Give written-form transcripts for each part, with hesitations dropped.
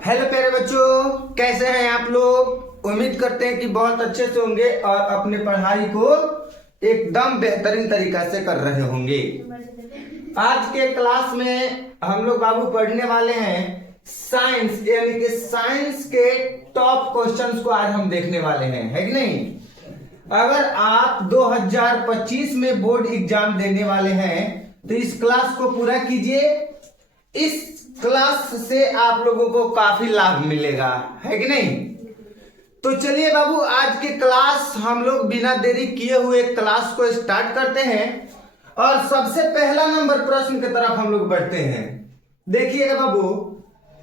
Hello प्यारे बच्चों, कैसे हैं आप लोग। उम्मीद करते हैं कि बहुत अच्छे से होंगे और अपने पढ़ाई को एकदम बेहतरीन तरीका से कर रहे होंगे। आज के क्लास में हम लोग बाबू पढ़ने वाले हैं साइंस, यानी कि साइंस के टॉप क्वेश्चंस को आज हम देखने वाले हैं, है कि नहीं। अगर आप 2025 में बोर्ड एग्जाम देने वाले हैं तो इस क्लास को पूरा कीजिए। इस क्लास से आप लोगों को काफी लाभ मिलेगा, है कि नहीं। तो चलिए बाबू, आज की क्लास हम लोग बिना देरी किए हुए क्लास को स्टार्ट करते हैं और सबसे पहला नंबर प्रश्न की तरफ हम लोग बढ़ते हैं। देखिएगा बाबू,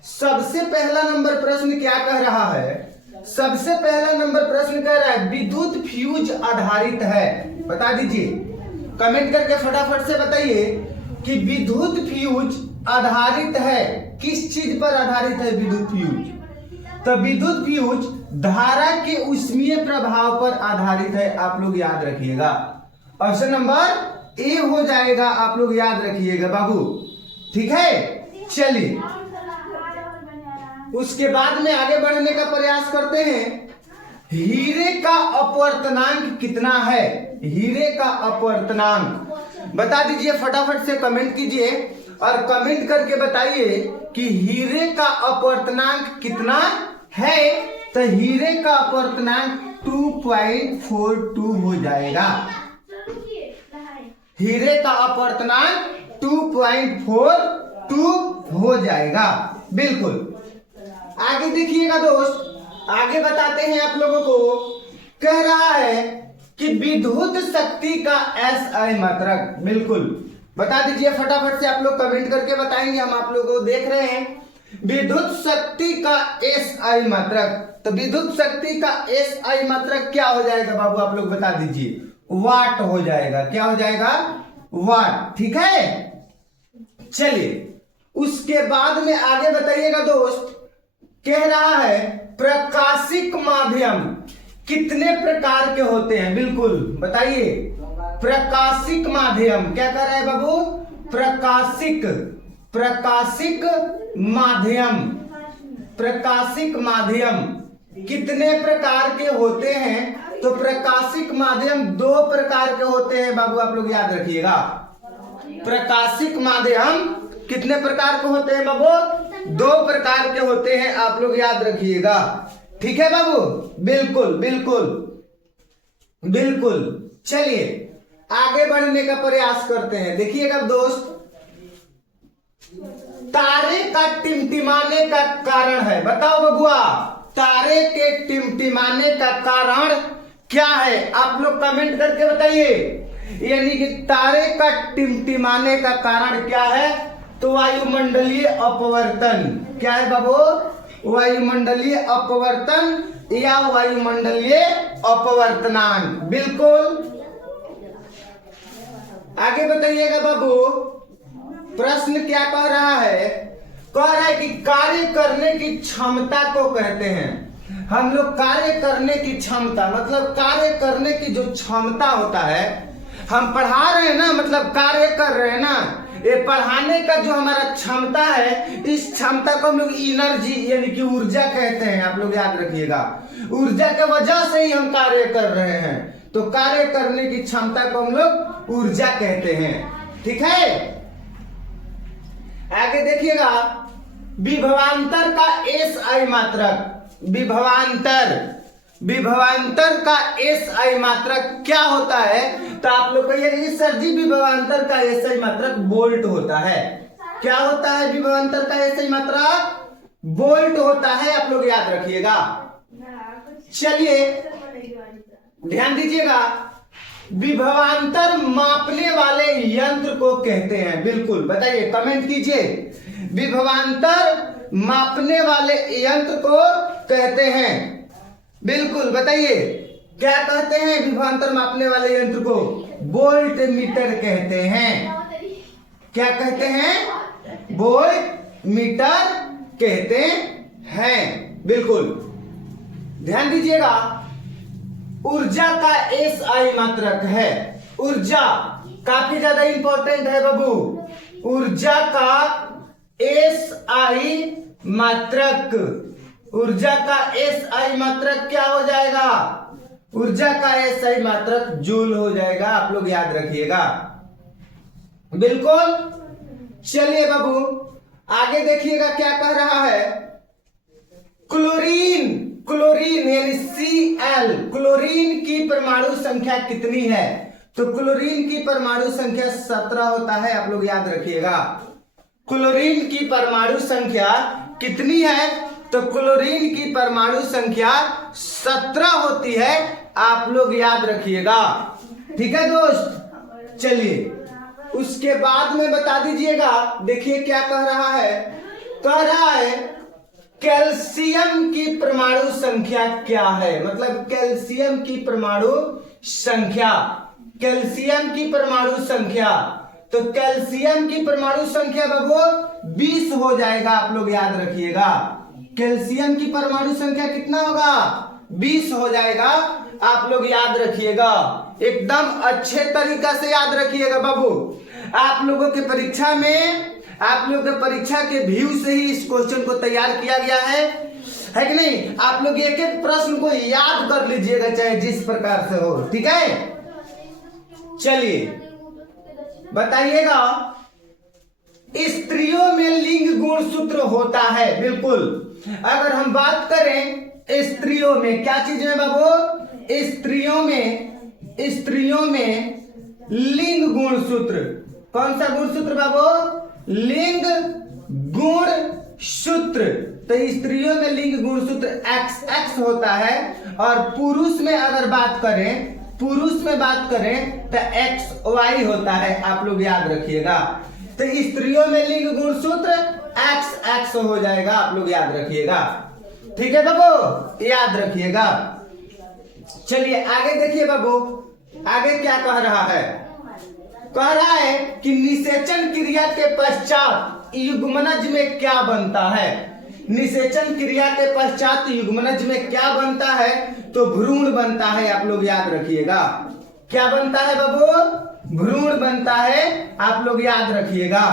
सबसे पहला नंबर प्रश्न क्या कह रहा है। सबसे पहला नंबर प्रश्न कह रहा है विद्युत फ्यूज आधारित है। बता दीजिए, कमेंट करके फटाफट से बताइए कि विद्युत फ्यूज आधारित है, किस चीज पर आधारित है विद्युत फ्यूज। तो विद्युत फ्यूज धारा के ऊष्मीय प्रभाव पर आधारित है। आप लोग याद रखिएगा, ऑप्शन नंबर ए हो जाएगा। आप लोग याद रखिएगा बाबू, ठीक है। चलिए उसके बाद में आगे बढ़ने का प्रयास करते हैं। हीरे का अपवर्तनांक कितना है। हीरे का अपवर्तनांक बता दीजिए, फटाफट से कमेंट कीजिए और कमेंट करके बताइए कि हीरे का अपवर्तनांक कितना है। तो हीरे का अपवर्तनांक 2.42 हो जाएगा। हीरे का अपवर्तनांक 2.42 हो जाएगा, बिल्कुल। आगे देखिएगा दोस्त, आगे बताते हैं आप लोगों को। कह रहा है कि विद्युत शक्ति का एसआई मात्रक, बिल्कुल बता दीजिए फटाफट से। आप लोग कमेंट करके बताएंगे, हम आप लोगों को देख रहे हैं। विद्युत शक्ति का एसआई मात्रक, तो विद्युत शक्ति का एसआई मात्रक क्या हो जाएगा बाबू, आप लोग बता दीजिए। वाट हो जाएगा। क्या हो जाएगा? वाट, ठीक है। चलिए उसके बाद में आगे बताइएगा दोस्त। कह रहा है प्रकाशिक माध्यम कितने प्रकार के होते हैं, बिल्कुल बताइए। प्रकाशिक माध्यम क्या कर रहा है बाबू? प्रकाशिक माध्यम, प्रकाशिक माध्यम कितने प्रकार के होते हैं। तो प्रकाशिक माध्यम 2 प्रकार के होते हैं बाबू, आप लोग याद रखिएगा। प्रकाशिक माध्यम कितने प्रकार के होते हैं बाबू? 2 प्रकार के होते हैं, आप लोग याद रखिएगा, ठीक है बाबू। बिल्कुल बिल्कुल बिल्कुल। चलिए आगे बढ़ने का प्रयास करते हैं। देखिएगा दोस्त, तारे का टिमटिमाने का कारण है। बताओ बबुआ, तारे के टिमटिमाने का कारण क्या है? आप लोग कमेंट करके बताइए। यानी कि तारे का टिमटिमाने का कारण क्या है? तो वायुमंडलीय अपवर्तन। क्या है बाबू? वायुमंडलीय अपवर्तन या वायुमंडलीय अपवर्तनांक, बिल्कुल। आगे बताइएगा बाबू, प्रश्न क्या कह रहा है। कह रहा है कि कार्य करने की क्षमता को कहते हैं। हम लोग कार्य करने की क्षमता, मतलब कार्य करने की जो क्षमता होता है, हम पढ़ा रहे हैं ना, मतलब कार्य कर रहे हैं ना, ये पढ़ाने का जो हमारा क्षमता है, इस क्षमता को हम लोग एनर्जी यानी कि ऊर्जा कहते हैं। आप लोग याद रखिएगा, ऊर्जा के वजह से ही हम कार्य कर रहे हैं, तो कार्य करने की क्षमता को हम लोग ऊर्जा कहते हैं, ठीक है। आगे देखिएगा, विभवांतर का एसआई मात्रक, विभवांतर का एसआई मात्रक क्या होता है। तो आप लोग कहिए सर जी, विभवांतर का एसआई मात्रक वोल्ट होता है। क्या होता है विभवांतर का एसआई मात्रक? वोल्ट होता है, आप लोग याद रखिएगा। चलिए ध्यान दीजिएगा, विभवांतर मापने वाले यंत्र को कहते हैं, बिल्कुल बताइए, कमेंट कीजिए। विभवांतर मापने वाले यंत्र को कहते हैं, बिल्कुल बताइए, क्या कहते हैं विभवांतर मापने वाले यंत्र को? वोल्ट मीटर कहते हैं। क्या कहते हैं? वोल्ट मीटर कहते हैं, बिल्कुल। ध्यान दीजिएगा, ऊर्जा का एसआई मात्रक है। ऊर्जा काफी ज्यादा इंपॉर्टेंट है बाबू। ऊर्जा का एसआई मात्रक। ऊर्जा का SI मात्रक क्या हो जाएगा? ऊर्जा का SI मात्रक जूल हो जाएगा। आप लोग याद रखिएगा। बिल्कुल। चलिए बाबू आगे देखिएगा क्या कह रहा है। क्लोरीन, क्लोरीन यानी Cl, क्लोरीन की परमाणु संख्या कितनी है? तो क्लोरीन की परमाणु संख्या 17 होता है। आप लोग याद रखिएगा। क्लोरीन की परमाणु संख्या कितनी है? तो क्लोरीन की परमाणु संख्या 17 होती है। आप लोग याद रखिएगा। ठीक है दोस्त। चलिए उसके बाद में बता दीजिएगा। देखिए क्या कह रहा है। कह रहा है कैल्शियम की परमाणु संख्या क्या है? मतलब कैल्शियम की परमाणु संख्या, कैल्शियम की परमाणु संख्या। तो कैल्शियम की परमाणु संख्या बाबू 20 हो जाएगा। आप लोग याद रखिएगा। कैल्शियम की परमाणु संख्या कितना होगा? 20 हो जाएगा। आप लोग याद रखिएगा। एकदम अच्छे तरीका से याद रखिएगा बाबू। आप लोगों के परीक्षा में, आप लोगों के परीक्षा के व्यू से ही इस क्वेश्चन को तैयार किया गया है कि नहीं? आप लोग एक एक प्रश्न को याद कर लीजिएगा, चाहे जिस प्रकार से हो। ठीक है। चलिए बताइएगा। स्त्रियों में लिंग गुणसूत्र होता है। बिल्कुल। अगर हम बात करें स्त्रियों में, क्या चीज में बाबू? स्त्रियों में लिंग गुणसूत्र। कौन सा गुणसूत्र बाबू? लिंग गुण सूत्र। तो स्त्रियों में लिंग गुणसूत्र XX होता है। और पुरुष में अगर बात करें, पुरुष में बात करें तो XY होता है। आप लोग याद रखिएगा। तो स्त्रियों में लिंग गुणसूत्र XX हो जाएगा। आप लोग याद रखिएगा। ठीक है बाबू, याद रखिएगा। चलिए आगे देखिए बाबू। आगे क्या कह रहा है? कह रहा है कि निषेचन क्रिया के पश्चात युग्मनज में क्या बनता है? निषेचन क्रिया के पश्चात युग्मनज में क्या बनता है? तो भ्रूण बनता है। आप लोग याद रखिएगा। क्या बनता है बाबू? भ्रूण बनता है। आप लोग याद रखिएगा।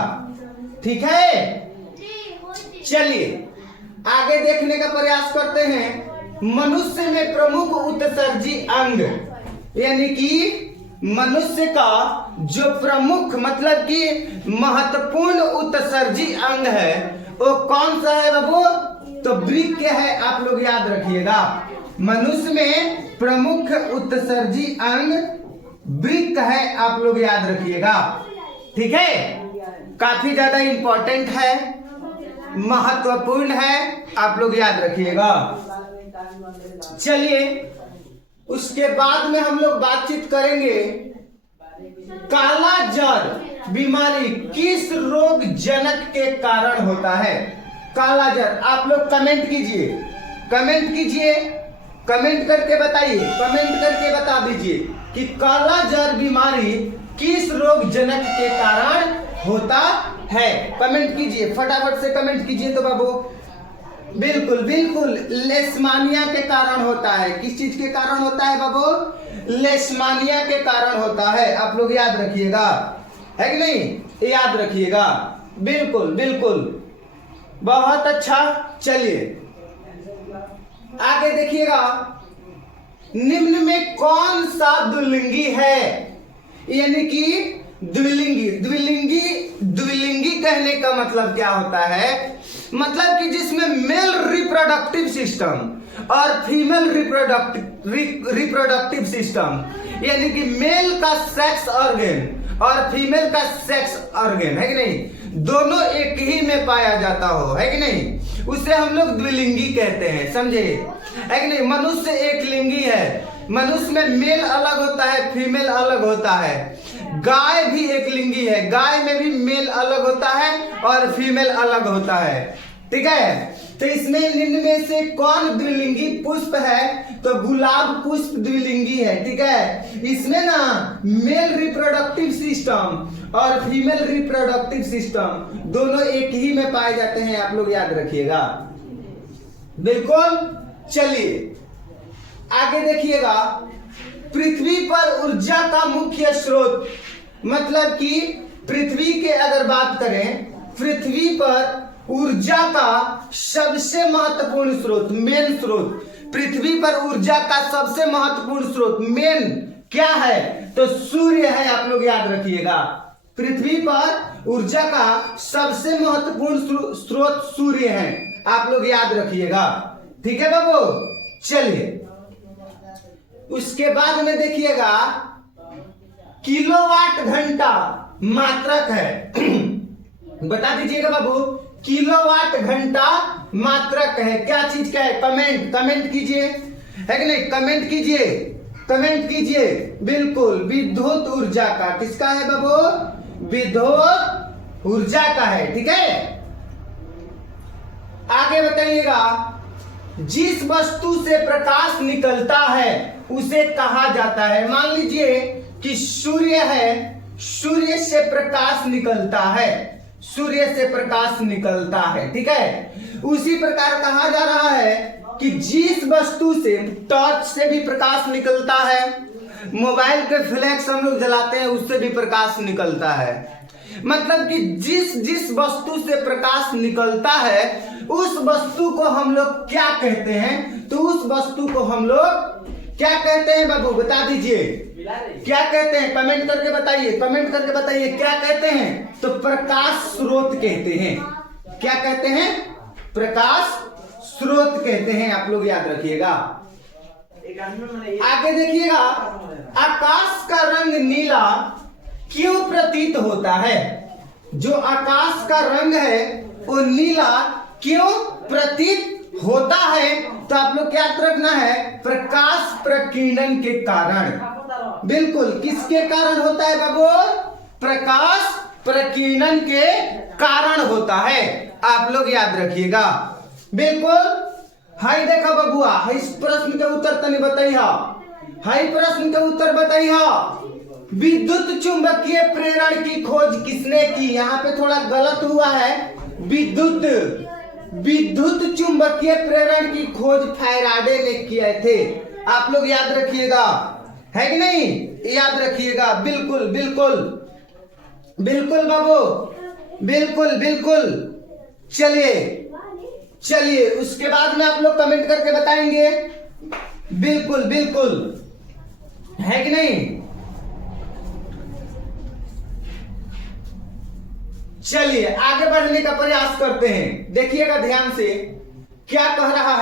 ठीक है। चलिए आगे देखने का प्रयास करते हैं। मनुष्य में प्रमुख उत्सर्जी अंग, यानी कि मनुष्य का जो प्रमुख मतलब कि महत्वपूर्ण उत्सर्जी अंग है वो कौन सा है बाबू? तो वृक्क है। आप लोग याद रखिएगा। मनुष्य में प्रमुख उत्सर्जी अंग वृक्क है। आप लोग याद रखिएगा। ठीक है। काफी ज्यादा इंपॉर्टेंट है, महत्वपूर्ण है। आप लोग याद रखिएगा। चलिए उसके बाद में हम लोग बातचीत करेंगे। काला जर बीमारी किस रोग जनक के कारण होता है? काला जर। आप लोग कमेंट कीजिए, कमेंट कीजिए, कमेंट करके बताइए, कमेंट करके बता दीजिए कि काला जर बीमारी किस रोग जनक के कारण होता है। कमेंट कीजिए, फटाफट से कमेंट कीजिए तो बाबू। बिल्कुल बिल्कुल, लेशमानिया के कारण होता है। किस चीज के कारण होता है बाबू? लेशमानिया के कारण होता है। आप लोग याद रखिएगा, है कि नहीं? याद रखिएगा। बिल्कुल बिल्कुल, बहुत अच्छा। चलिए आगे देखिएगा। निम्न में कौन सा द्विलिंगी है? यानी कि द्विलिंगी। द्विलिंगी, द्विलिंगी कहने का मतलब क्या होता है? मतलब कि जिसमें मेल रिप्रोडक्टिव सिस्टम और फीमेल रिप्रोडक्टिव सिस्टम, यानी कि मेल का सेक्स ऑर्गन और फीमेल का सेक्स ऑर्गन, है कि नहीं, दोनों एक ही में पाया जाता हो, है कि नहीं, उसे हम लोग द्विलिंगी कहते हैं। समझे? है कि नहीं? मनुष्य एक लिंगी है। मनुष्य में मेल अलग होता है, फीमेल अलग होता है। गाय भी एक लिंगी है। गाय में भी मेल अलग होता है और फीमेल अलग होता है। ठीक है। तो इसमें निम्न में से कौन द्विलिंगी पुष्प है? तो गुलाब पुष्प द्विलिंगी है। ठीक है। इसमें ना मेल रिप्रोडक्टिव सिस्टम और फीमेल रिप्रोडक्टिव सिस्टम दोनों एक ही में पाए जाते हैं। आप लोग याद रखिएगा। बिल्कुल। चलिए आगे देखिएगा। पृथ्वी पर ऊर्जा का मुख्य स्रोत, मतलब कि पृथ्वी के अगर बात करें, पृथ्वी पर ऊर्जा का सबसे महत्वपूर्ण स्रोत, मेन स्रोत, पृथ्वी पर ऊर्जा का सबसे महत्वपूर्ण स्रोत मेन क्या है? तो सूर्य है। आप लोग याद रखिएगा, पृथ्वी पर ऊर्जा का सबसे महत्वपूर्ण स्रोत सूर्य है। आप लोग याद रखिएगा, ठीक है बाबू। चलिए उसके बाद में देखिएगा किलोवाट घंटा मात्रक है। बता दीजिएगा बाबू, किलोवाट घंटा मात्रक है, क्या चीज का है? कमेंट कीजिए, है कि नहीं? कमेंट कीजिए। बिल्कुल, विद्युत ऊर्जा का। किसका है बाबू? विद्युत ऊर्जा का है, ठीक है। आगे बताइएगा, जिस वस्तु से प्रकाश निकलता है उसे कहा जाता है। मान लीजिए कि सूर्य है, सूर्य से प्रकाश निकलता है, ठीक है। उसी प्रकार कहा जा रहा है कि जिस वस्तु से, टॉर्च से भी प्रकाश निकलता है, मोबाइल के फ्लैश हम लोग जलाते हैं उससे भी प्रकाश निकलता है। मतलब कि जिस वस्तु से प्रकाश निकलता है उस वस्तु को हम लोग क्या कहते हैं? तो उस वस्तु को हम लोग क्या कहते हैं बाबू? बता दीजिए, क्या कहते हैं? कमेंट करके बताइए, क्या कहते हैं? तो प्रकाश स्रोत कहते हैं। क्या कहते हैं? प्रकाश स्रोत कहते हैं। आप लोग याद रखिएगा। आगे देखिएगा, आकाश का रंग नीला क्यों प्रतीत होता है? जो आकाश का रंग है वो नीला क्यों प्रतीत होता है? तो आप लोग क्या रखना है? प्रकाश प्रकीर्णन के कारण। बिल्कुल, किसके कारण होता है बाबू? प्रकाश प्रकीर्णन के कारण होता है। आप लोग याद रखिएगा, बिल्कुल। हाई देखा बबुआ, हाई प्रश्न के उत्तर तनी बताइए, विद्युत चुंबकीय प्रेरण की खोज किसने की? यहाँ पे थोड़ा गलत हुआ है। विद्युत चुंबकीय प्रेरण की खोज फैराडे ने किए थे। आप लोग याद रखिएगा, है कि नहीं? याद रखिएगा, बिल्कुल बाबू, बिल्कुल। चलिए उसके बाद में आप लोग कमेंट करके बताएंगे। बिल्कुल, है कि नहीं? चलिए आगे बढ़ने का प्रयास करते हैं। देखिएगा ध्यान से, क्या कह रहा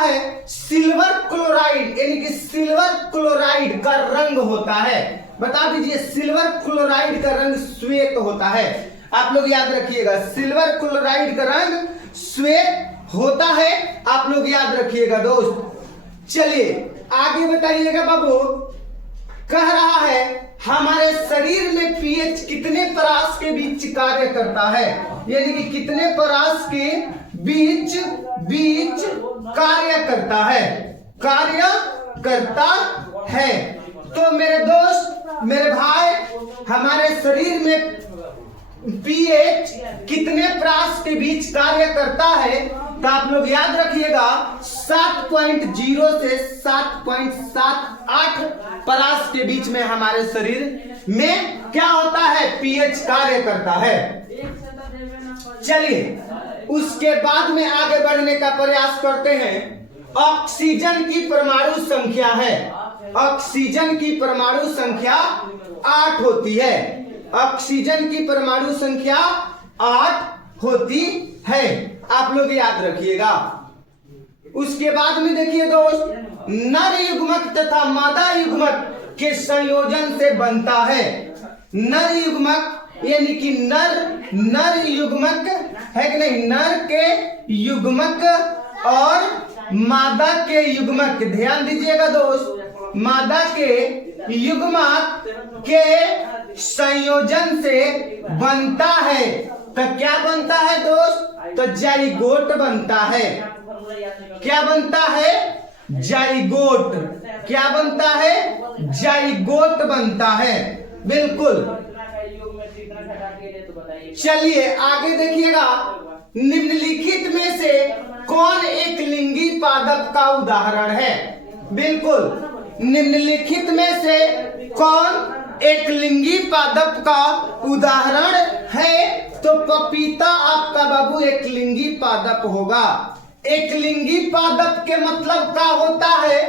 है? सिल्वर क्लोराइड, यानी कि सिल्वर क्लोराइड का रंग होता है। बता दीजिए, सिल्वर क्लोराइड का रंग श्वेत होता है। आप लोग याद रखिएगा, सिल्वर क्लोराइड का रंग श्वेत होता है। आप लोग याद रखिएगा दोस्त। चलिए आगे बताइएगा बाबू, कह रहा है हमारे शरीर में पीएच कितने परास के बीच कार्य करता है? यानी कि कितने परास के बीच कार्य करता है। तो मेरे दोस्त, मेरे भाई, हमारे शरीर में पीएच कितने परास के बीच कार्य करता है? तो आप लोग याद रखिएगा, 7.0 से 7.78 परास के बीच में हमारे शरीर में क्या होता है? पीएच कार्य करता है। चलिए उसके बाद में आगे बढ़ने का प्रयास करते हैं। ऑक्सीजन की परमाणु संख्या है, ऑक्सीजन की परमाणु संख्या 8 होती है। ऑक्सीजन की परमाणु संख्या 8 होती है। आप लोग याद रखिएगा। उसके बाद में देखिए दोस्त, नर युग्मक तथा मादा युग्मक के संयोजन से बनता है। नर युग्मक यानी कि नर युग्मक, है कि नहीं? नर के युग्मक और मादा के युग्मक, ध्यान दीजिएगा दोस्त, मादा के युग्मक के संयोजन से बनता है। तो क्या बनता है दोस्त? तो जाइगोट बनता है। क्या बनता है? जाइगोट। क्या बनता है? जाइगोट बनता है। बिल्कुल। चलिए आगे देखिएगा, निम्नलिखित में से कौन एक लिंगी पादप का उदाहरण है? बिल्कुल, निम्नलिखित में से कौन एक लिंगी पादप का उदाहरण है, तो पपीता आपका बाबू एक लिंगी पादप होगा। एक लिंगी पादप के मतलब क्या होता है?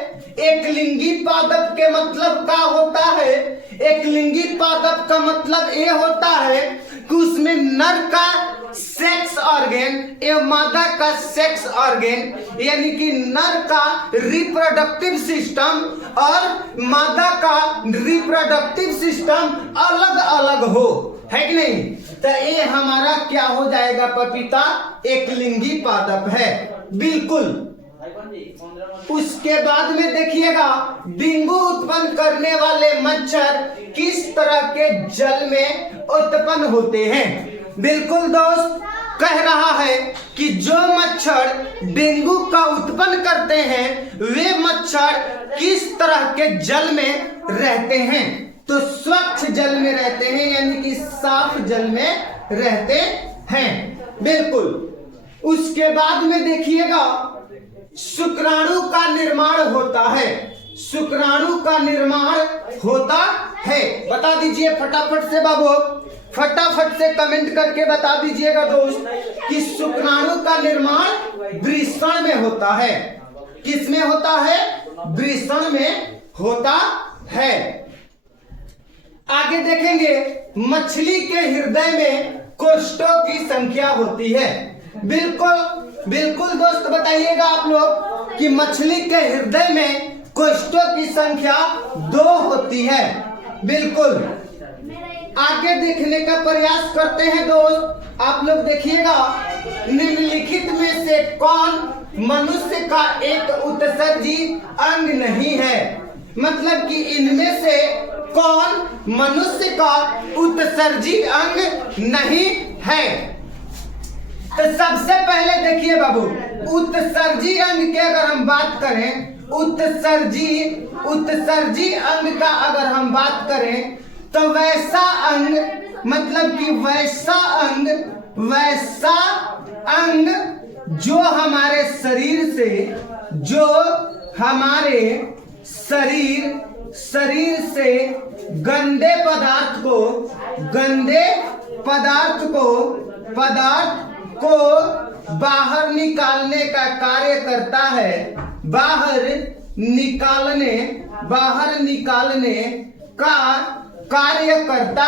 एक लिंगी पादप के मतलब क्या होता है? एक लिंगी पादप का मतलब ये होता है कि उसमें नर का सेक्स ऑर्गन एवं मादा का सेक्स ऑर्गन, यानी कि नर का रिप्रोडक्टिव सिस्टम और मादा का रिप्रोडक्टिव सिस्टम अलग अलग हो, है कि नहीं? तो ये हमारा क्या हो जाएगा? पपीता एक लिंगी पादप है, बिल्कुल। उसके बाद में देखिएगा, डेंगू उत्पन्न करने वाले मच्छर किस तरह के जल में उत्पन्न होते हैं? बिल्कुल दोस्त, कह रहा है कि जो मच्छर डेंगू का उत्पन्न करते हैं वे मच्छर किस तरह के जल में रहते हैं? तो स्वच्छ जल में रहते हैं, यानी कि साफ जल में रहते हैं, बिल्कुल। उसके बाद में देखिएगा, शुक्राणु का निर्माण होता है। शुक्राणु का निर्माण होता है, बता दीजिए फटाफट से बाबू, फटाफट से कमेंट करके बता दीजिएगा दोस्त कि शुक्राणु का निर्माण वृषण में होता है। किस में होता है? वृषण में होता है। आगे देखेंगे, मछली के हृदय में कोष्ठों की संख्या होती है। बिल्कुल बिल्कुल दोस्त, बताइएगा आप लोग कि मछली के हृदय में कोष्ठों की संख्या 2 होती है, बिल्कुल। आगे देखने का प्रयास करते हैं दोस्त, आप लोग देखिएगा, निम्नलिखित में से कौन मनुष्य का एक उत्सर्जी अंग नहीं है? मतलब कि इनमें से कौन मनुष्य का उत्सर्जी अंग नहीं है? तो सबसे पहले देखिए बाबू, उत्सर्जी अंग की अगर हम बात करें, उत्सर्जी अंग का अगर हम बात करें, तो वैसा अंग, मतलब कि वैसा अंग जो हमारे शरीर से, जो हमारे शरीर से गंदे पदार्थ को बाहर निकालने का कार्य करता है, बाहर निकालने का कार्य करता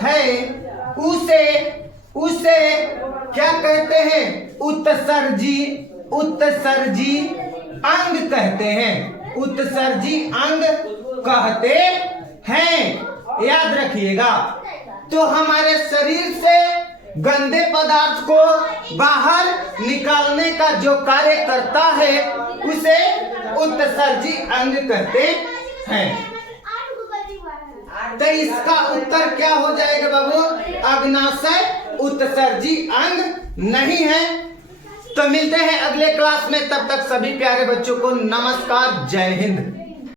है, उसे क्या कहते हैं? उत्सर्जी अंग कहते हैं, उत्सर्जी अंग कहते हैं, याद रखिएगा। तो हमारे शरीर से गंदे पदार्थ को बाहर निकालने का जो कार्य करता है उसे उत्सर्जी अंग कहते हैं। तो इसका उत्तर क्या हो जाएगा बाबू? अग्नाशय उत्सर्जी अंग नहीं है। तो मिलते हैं अगले क्लास में, तब तक सभी प्यारे बच्चों को नमस्कार, जय हिंद।